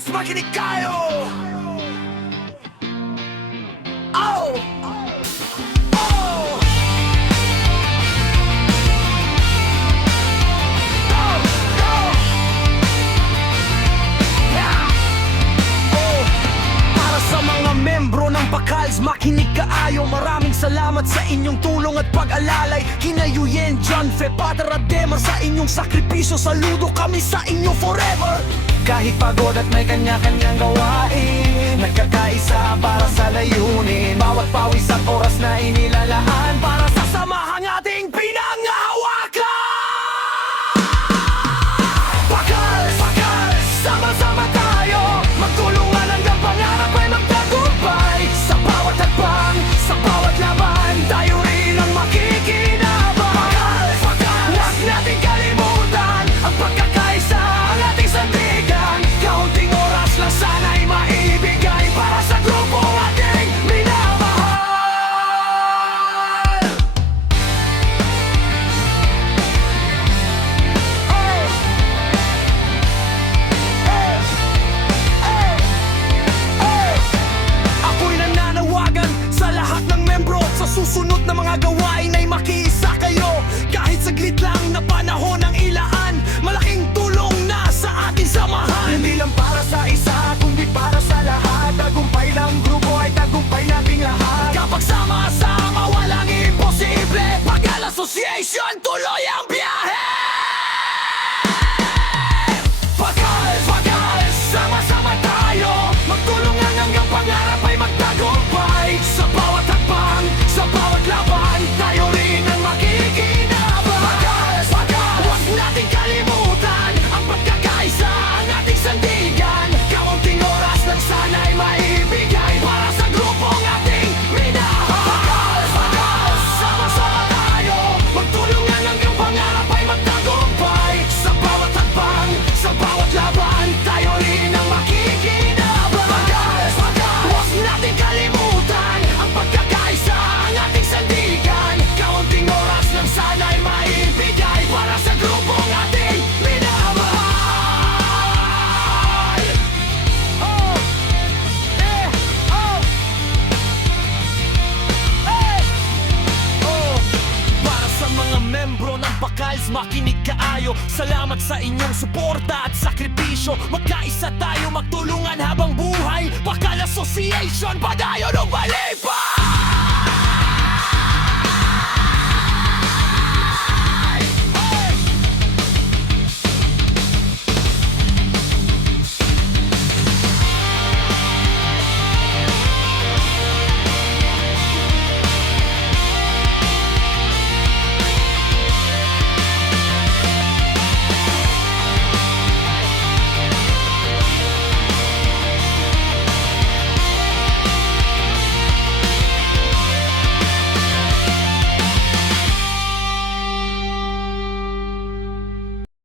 Bakals, makinig kayo! Oh! Oh! Go! Go! Yeah! Oh! Para sa mga membro ng Bakals, makinig kaayo. Maraming salamat sa inyong tulong at pag-alalay. Hinayuyen, John Fe, Pater Ademar, sa inyong sakripisyo. Saludo kami sa inyo forever. Kahit pagod at may kanya-kanyang gawain, nagkakaisa para sa layunin. Bawat pawis at oras na inilalaan para sa samahang ating pinanghahawakan. Bakals, Bakals, sama-sama tayo, magtulungan hanggang pangarap ay magtagumpay. Sa bawat hakbang, sa bawat laban, tayo rin ang makikinabang. Bakals, Bakals, huwag natin kalimutan ang pagkakaisa, ang ating sandigan. Kaunting oras lang sana'y maibigay para sa grupong ating minamahal. Oh! Ako'y nananawagan sa lahat ng membro. Sa susunod na mga gawain ay makiisa kayo. Kahit saglit lang na panahon ang ilaan, malaking tulong na sa ating samahan. Hindi lang para sa isa, kundi para sa lahat. Tagumpay ng grupo ay tagumpay nating lahat. Kapag sama-sama, walang imposible. Bakal Association, tuloy ang biyahe! Bakals, Bakals, sama-sama tayo, magtulungan hanggang pangarap ay magtagumpay. Sa bawat hakbang, sa bawat laban, tayo rin ang makikinabang. Bakals, Bakals, huwag natin kalimutan ang pagkakaisa, ang ating sandigan. Kaunting oras lang sana'y maibigay para sa grupong ating minahal. Bakals, Bakals, sama-sama tayo, magtulungan hanggang pangarap ay magtagumpay. Sa bawat hakbang, sa bawat laban, tayo rin ang makikinabang. Bakals, Bakals, huwag natin kalimutan ang pagkakaisa, ang ating sandigan. Kaunting oras lang sana'y maibigay para sa grupong ating minamahal. Oh! Oh! Oh! Para sa mga membro ng Bakals, makinig kaayo. Salamat sa inyong suporta at sakripisyo. Magkaisa tayo, magtulungan habang buhay. Bakal Association, padayon o balipa!